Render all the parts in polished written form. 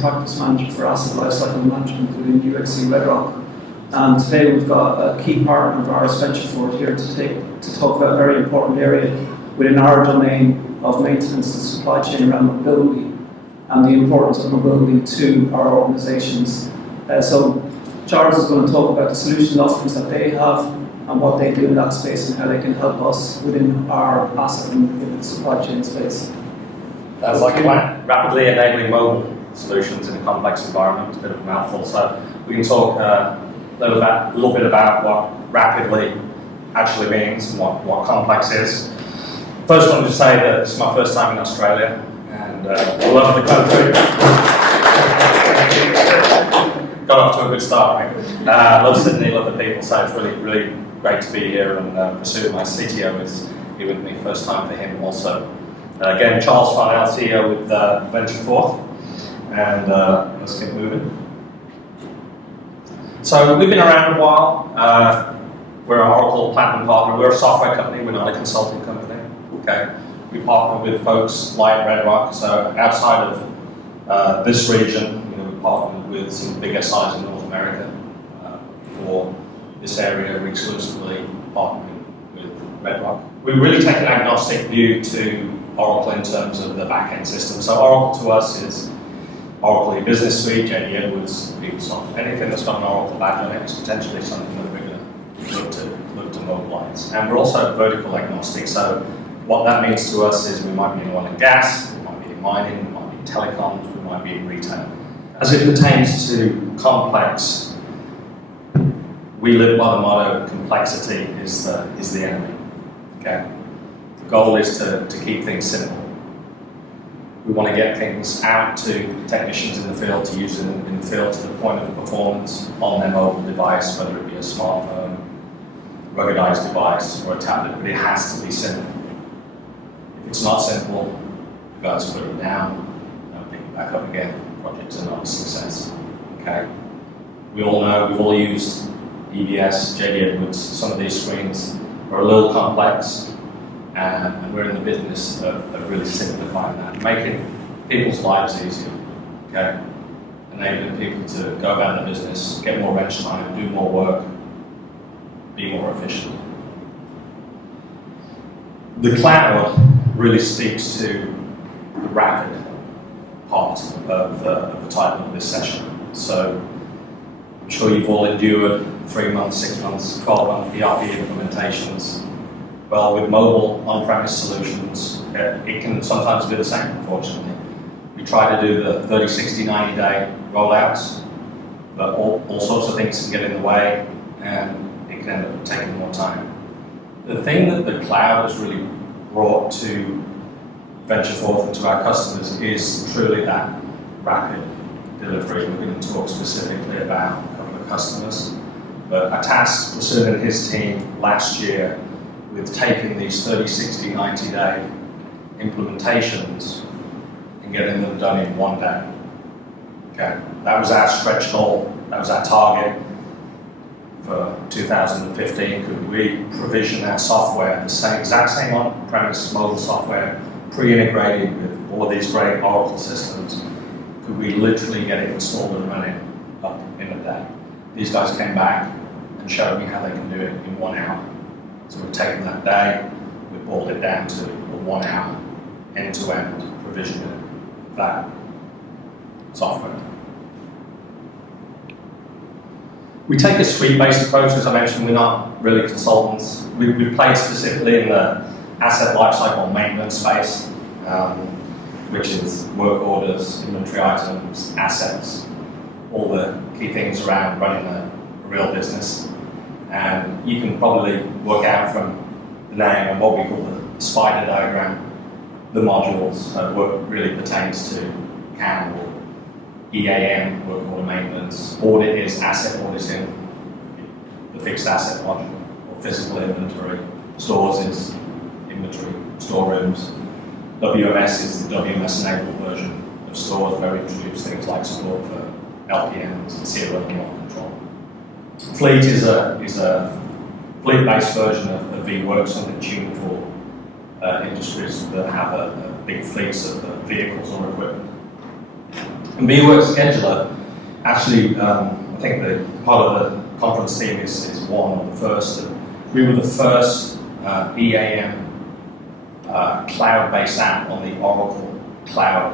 practice manager for asset lifecycle management within UXC Bedrock. And today we've got a key partner of ours, Ventureforth, here to talk about a very important area within our domain of maintenance and supply chain around mobility and the importance of mobility to our organisations. So Charles is going to talk about the solution offerings that they have and what they do in that space and how they can help us within our asset and supply chain space. That's like a plan. Rapidly enabling mobile solutions in a complex environment. It's a bit of a mouthful. So we can talk a little bit about what rapidly actually means and what complex is. First, I wanted to say that this is my first time in Australia, and I love the country. Got off to a good start, right? Love Sydney, love the people, so it's really great to be here and pursue. My CTO is here with me, first time for him also. Again, Charles Farnell, CEO with Ventureforth, and let's get moving. So we've been around a while. We're an Oracle Platinum partner. We're a software company, we're not a consulting company. Okay, we partner with folks like Bedrock. So outside of this region, we partnered with some bigger sites in North America. For this area, we're exclusively partnering with Bedrock. We really take an agnostic view to Oracle in terms of the back-end system. So Oracle to us is Oracle Business Suite, JD Edwards, PeopleSoft. Anything that's got an Oracle badge on it is potentially something that we're going to look to mobilize. And we're also vertical agnostic. So what that means to us is we might be in oil and gas, we might be in mining, we might be in telecoms, we might be in retail. As it pertains to complex, we live by the motto, complexity is the enemy. Okay? The goal is to keep things simple. We want to get things out to technicians in the field to use them in the field to the point of performance on their mobile device, whether it be a smartphone, ruggedized device, or a tablet, but it has to be simple. If it's not simple, you guys put it down and pick it back up again. Projects are not a success. Okay? We all know, we've all used EBS, JD Edwards. Some of these screens are a little complex, and we're in the business of really simplifying that, making people's lives easier. Okay? Enabling people to go about their business, get more wrench time, do more work, be more efficient. The cloud really speaks to the rapid part of the title of this session. So I'm sure you've all endured 3 months, 6 months, 12-month ERP implementations. Well, with mobile on-premise solutions, it can sometimes be the same, unfortunately. We try to do the 30, 60, 90-day rollouts, but all sorts of things can get in the way, and it can end up taking more time. The thing that the cloud has really brought to Ventureforth and to our customers is truly that rapid delivery. We're going to talk specifically about a couple of customers, but I tasked Prasoon and his team last year with taking these 30, 60, 90-day implementations and getting them done in 1 day. Okay, that was our stretch goal, that was our target for 2015. Could we provision our software, the exact same on-premise mobile software, pre-integrated with all of these great Oracle systems? Could we literally get it installed and running up in a day? These guys came back and showed me how they can do it in 1 hour. So we've taken that day, we've boiled it down to a 1 hour end-to-end provisioning of that software. We take a suite-based approach. As I mentioned, we're not really consultants. We play specifically in the asset lifecycle maintenance space, which is work orders, inventory items, assets, all the key things around running a real business. And you can probably work out from the name and what we call the spider diagram, the modules. Work really pertains to CAM or EAM, work order maintenance. Audit is asset auditing, the fixed asset module, or physical inventory. Stores is inventory, storerooms. WMS is the WMS-enabled version of stores, where we introduce things like support for LPMs and serial number control. Fleet is a fleet-based version of vWorks, something tuned for industries that have a big fleets of vehicles or equipment. And vWorks Scheduler, actually, I think the part of the conference theme is one of the first. We were the first EAM cloud-based app on the Oracle Cloud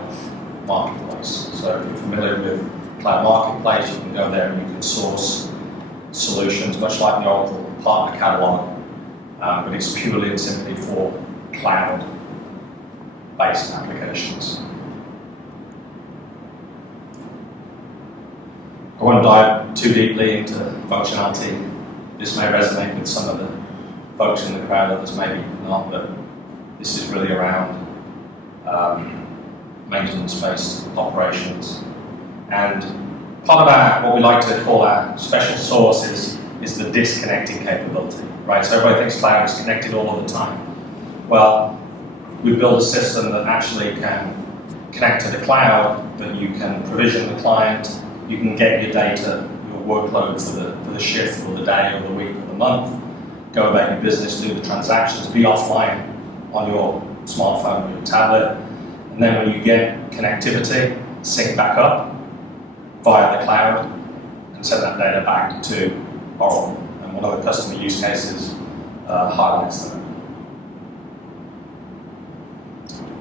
Marketplace. So if you're familiar with Cloud Marketplace, you can go there and you can source solutions, much like the Oracle Partner Catalog, but it's purely and simply for cloud-based applications. I won't dive too deeply into functionality. This may resonate with some of the folks in the crowd, others maybe not, but this is really around maintenance-based operations. And part of what we like to call our special sauce is the disconnecting capability, right? So everybody thinks cloud is connected all of the time. Well, we built a system that actually can connect to the cloud, but you can provision the client, you can get your data, your workload for the shift or the day or the week or the month, go about your business, do the transactions, be offline on your smartphone or your tablet, and then when you get connectivity, sync back up via the cloud and send that data back to Oracle. And one of the customer use cases highlights that.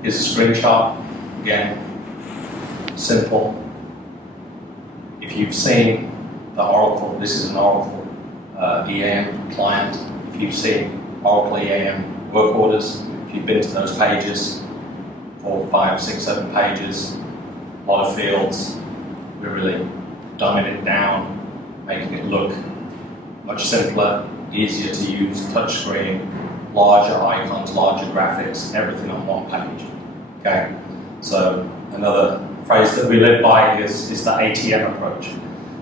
Here's a screenshot. Again, simple. If you've seen the Oracle, this is an Oracle EAM client. If you've seen Oracle EAM work orders, if you've been to those pages, 4, 5, 6, 7 pages, a lot of fields, we're really dumbing it down, making it look much simpler, easier to use, touchscreen, larger icons, larger graphics, everything on one page. Okay, so another phrase that we live by is the ATM approach,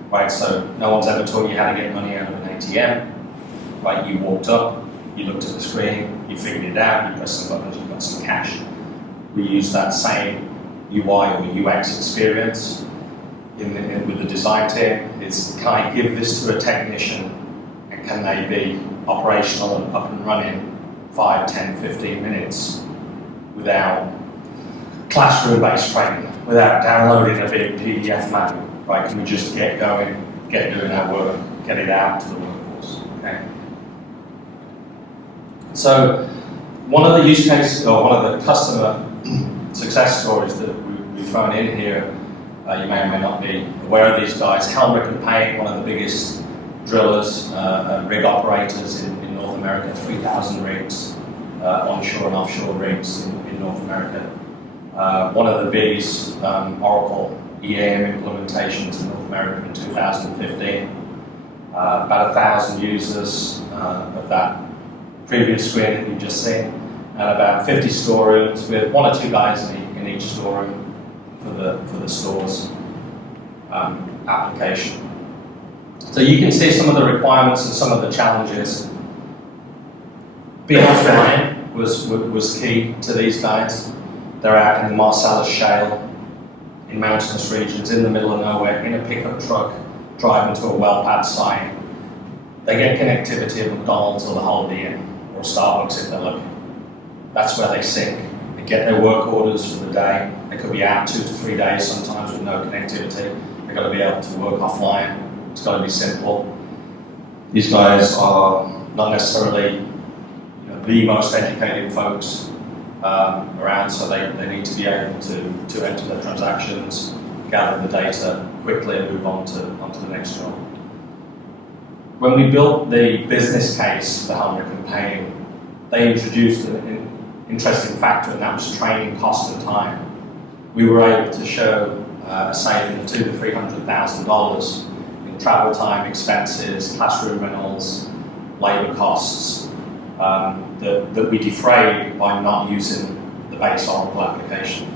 right? So no one's ever taught you how to get money out of an ATM, right? You walked up, you looked at the screen, you figured it out, you pressed some buttons, you got some cash. We use that same UI or UX experience with the design team. Is, can I give this to a technician and can they be operational and up and running 5, 10, 15 minutes without classroom-based training, without downloading a big PDF manual, right? Can we just get going, get doing our work, get it out to the workforce, okay? So one of the use cases, or one of the customer success stories that we've thrown in here, you may or may not be aware of these guys. Helmrich and Payne, one of the biggest drillers, rig operators in North America, 3,000 rigs, onshore and offshore rigs in North America. One of the biggest Oracle EAM implementations in North America in 2015. About 1,000 users of that previous screen that you've just seen, and about 50 storerooms with 1 or 2 guys in each storeroom for the stores application. So you can see some of the requirements and some of the challenges. Being offline was key to these guys. They're out in the Marcellus Shale, in mountainous regions, in the middle of nowhere, in a pickup truck, driving to a well pad site. They get connectivity at McDonald's or the Holiday Inn, or Starbucks if they're lucky. That's where they sync. They get their work orders for the day. They could be out 2 to 3 days sometimes with no connectivity. They've got to be able to work offline. It's got to be simple. These guys are not necessarily the most educated folks around, so they need to be able to enter their transactions, gather the data quickly and move on to the next job. When we built the business case for Helmrich and Payne, they introduced an interesting factor, and that was training cost and time. We were able to show a saving of $200,000 to $300,000 in travel time, expenses, classroom rentals, labour costs that we defrayed by not using the base Oracle application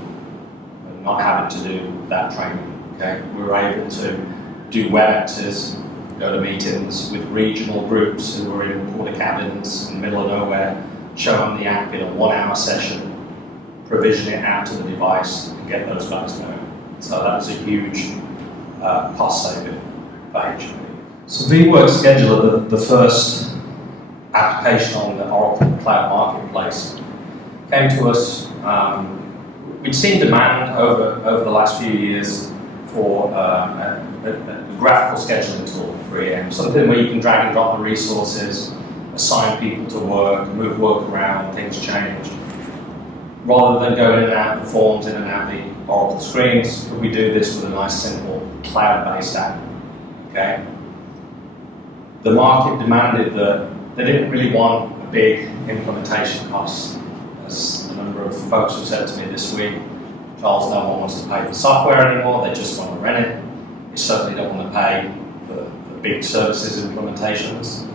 and not having to do that training. Okay, we were able to do WebExes, go to meetings with regional groups who were in porta cabins in the middle of nowhere, show them the app in a 1-hour session, provision it out to the device, and get those guys going. So that was a huge cost saving for HP. So vWorks Scheduler, the first application on the Oracle Cloud Marketplace, came to us. We'd seen demand over the last few years for a graphical scheduling tool for EM, something where you can drag and drop the resources, assign people to work, move work around, things change. Rather than going in and out the forms, in and out the Oracle screens, could we do this with a nice simple cloud-based app? Okay. The market demanded that they didn't really want a big implementation cost, as a number of folks have said to me this week. Charles, no one wants to pay for software anymore, they just want to rent it. They certainly don't want to pay for big services implementations.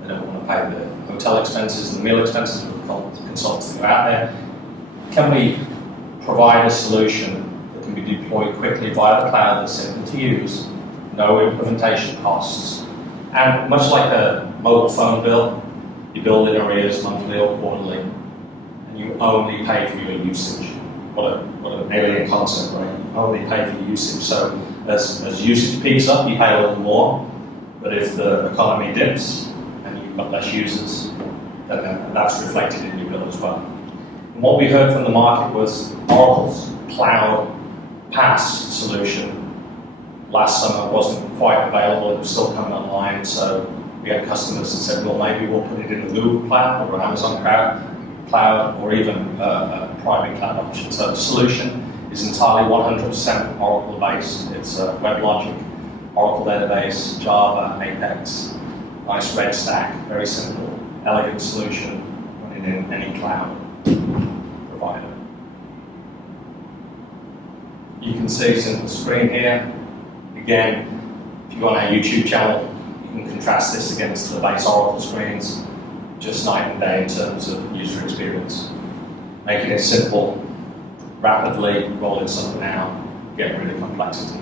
They don't want to pay the hotel expenses and the meal expenses for the consultants that go out there. Can we provide a solution that can be deployed quickly via the cloud that's simple to use, no implementation costs, and much like a mobile phone bill, you bill in arrears monthly or quarterly, and you only pay for your usage. What an alien concept, right? You only pay for your usage. So as usage peaks up, you pay a little more, but if the economy dips and you've got less users, then that's reflected in your bill as well. And what we heard from the market was Oracle's cloud PaaS solution last summer wasn't quite available, it was still coming online, so we had customers that said, well, maybe we'll put it in the Google Cloud or Amazon Cloud or even a private cloud option. So the solution is entirely 100% Oracle-based. It's a WebLogic, Oracle database, Java, Apex, nice red stack, very simple, elegant solution running in any cloud provider. You can see simple screen here. Again, if you go on our YouTube channel, you can contrast this against the base Oracle screens, just night and day in terms of user experience. Making it simple, rapidly rolling something out, getting rid of complexity.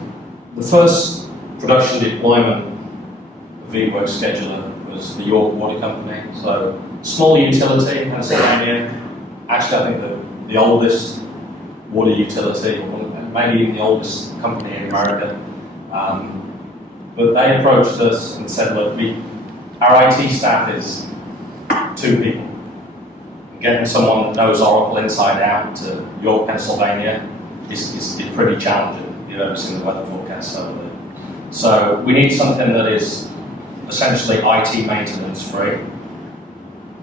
The first production deployment of vWorks Scheduler was the York Water Company. So, small utility in Pennsylvania. Actually, I think the oldest water utility, maybe even the oldest company in America. But they approached us and said, look, our IT staff is 2 people. Getting someone that knows Oracle inside out to York, Pennsylvania is pretty challenging. You've ever seen the weather forecast over there. So we need something that is essentially IT maintenance free.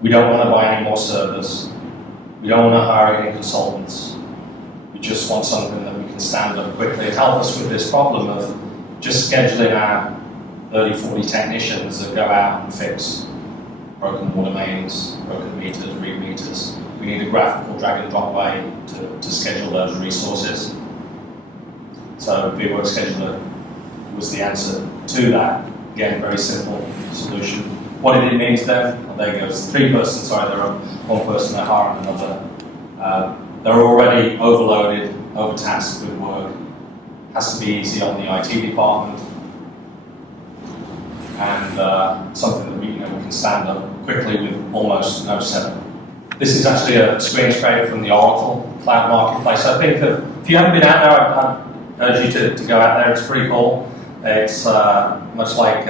We don't want to buy any more servers. We don't want to hire any consultants. We just want something that we can stand up quickly and help us with this problem of just scheduling our 30, 40 technicians that go out and fix broken water mains, broken meters, read meters. We need a graphical drag and drop way to schedule those resources. So vWorks Scheduler was the answer to that. Again, very simple solution. What did it mean to them? Well, there goes 3 persons, sorry, they're one person, they're hiring another. They're already overloaded, overtasked with work. Has to be easy on the IT department, and something that we can stand up quickly with almost no setup. This is actually a screen scrape from the Oracle Cloud Marketplace. I think that if you haven't been out there, I'd urge you to go out there. It's pretty cool. It's much like,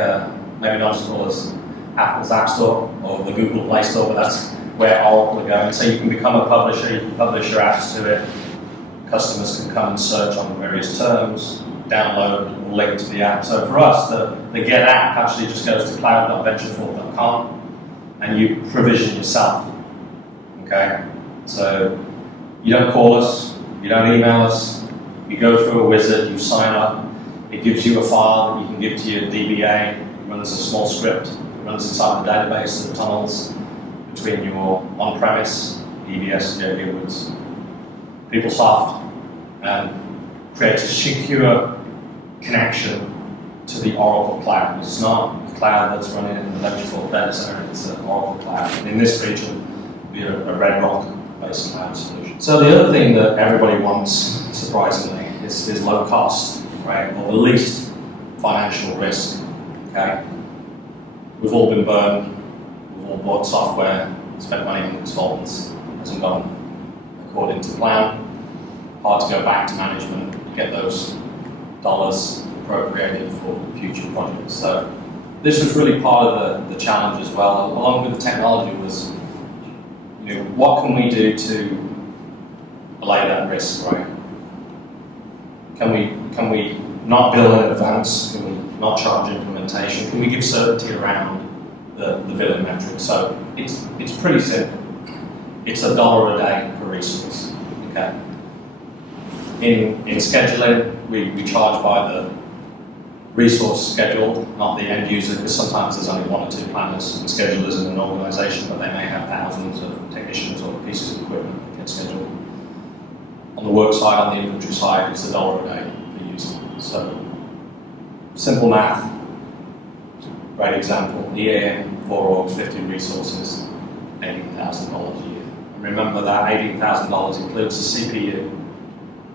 maybe not as cool as Apple's App Store or the Google Play Store, but that's where Oracle are going. So you can become a publisher, you can publish your apps to it. Customers can come and search on various terms, download and link to the app. So for us, the Get app actually just goes to cloud.ventureforth.com and you provision yourself. Okay? So you don't call us, you don't email us, you go through a wizard, you sign up, it gives you a file that you can give to your DBA, it runs a small script, it runs inside the database that tunnels between your on-premise, EBS, JVWoods, PeopleSoft, and creates a secure connection to the Oracle Cloud. It's not a cloud that's running in the Ventureforth data center, it's an Oracle Cloud. And in this region, it will be a Bedrock-based cloud solution. So the other thing that everybody wants, surprisingly, is low cost, right? Or the least financial risk, okay? We've all been burned, we've all bought software, spent money on consultants, hasn't gone according to plan. Hard to go back to management, get those dollars appropriated for future projects. So this was really part of the challenge as well, along with the technology was, what can we do to allay that risk, right? Can we not bill in advance? Can we not charge implementation? Can we give certainty around the billing metric? So it's pretty simple. It's $1 a day per resource. Okay. In scheduling, we charge by the resource schedule, not the end user, because sometimes there's only 1 or 2 planners and schedulers in an organisation, but they may have thousands of technicians or pieces of equipment that get scheduled. On the work side, on the inventory side, it's $1 a day per user. So, simple math, great example, EAM, 4 orgs, 50 resources, $18,000 a year. And remember that $18,000 includes the CPU,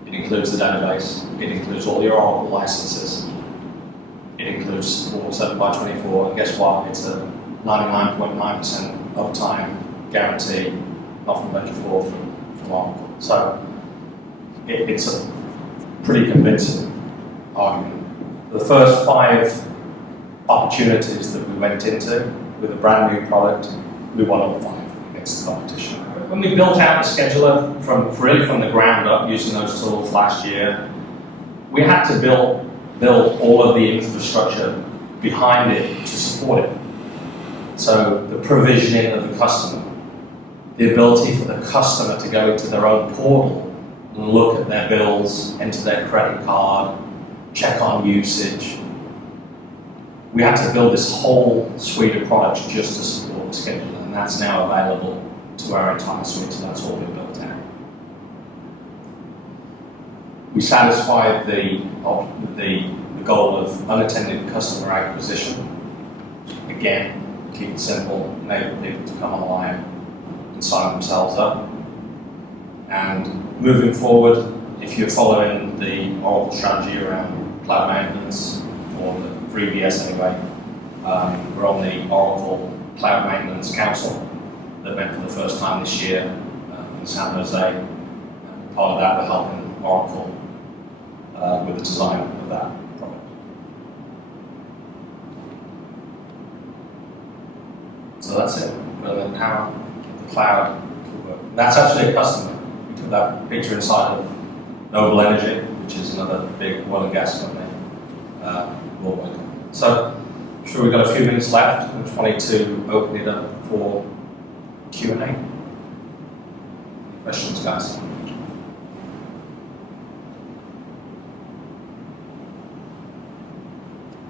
it includes the database, it includes all your Oracle licenses, it includes support 7x24, and guess what? It's a 99.9% uptime guarantee, not from Ventureforth, from Oracle. So it's a pretty convincing argument. The first 5 opportunities that we went into with a brand new product, we won all 5 against the competition. When we built out the scheduler from the ground up using those tools last year, we had to build all of the infrastructure behind it to support it. So the provisioning of the customer, the ability for the customer to go into their own portal and look at their bills, enter their credit card, check on usage. We had to build this whole suite of products just to support the scheduler, and that's now available to our entire suite, so that's all been built out. We satisfied the goal of unattended customer acquisition. Again, keep it simple, enable people to come online and sign themselves up. And moving forward, if you're following the Oracle strategy around cloud maintenance, or the 3BS anyway, we're on the Oracle Cloud Maintenance Council that met for the first time this year in San Jose. Part of that, we're helping Oracle with the design of that product. So that's it. Building the power of the cloud to work. That's actually a customer. We took that picture inside of Noble Energy, which is another big oil and gas company. Worldwide. So I'm sure we've got a few minutes left. I just wanted to open it up for Q&A. Questions, guys?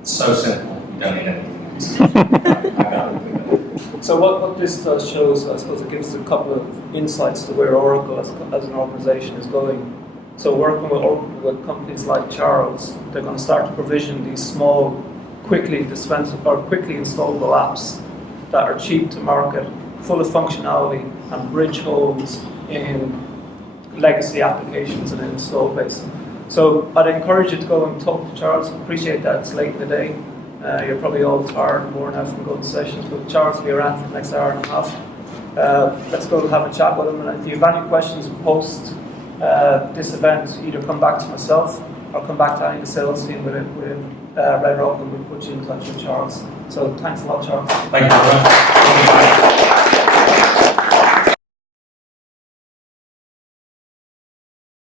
It's so simple, you don't need anything else. I got it. So what this does shows, I suppose it gives us a couple of insights to where Oracle as an organisation is going. So working with companies like Charles, they're going to start to provision these small, quickly installable apps that are cheap to market, full of functionality, and bridge holes in legacy applications and install base. So I'd encourage you to go and talk to Charles. Appreciate that it's late in the day. You're probably all tired and worn out from going to sessions, but Charles will be around for the next hour and a half. Let's go have a chat with him, and if you have any questions post this event, either come back to myself or come back to any of the sales team within Red Rock, and we'll put you in touch with Charles. So thanks a lot, Charles. Thank you very much.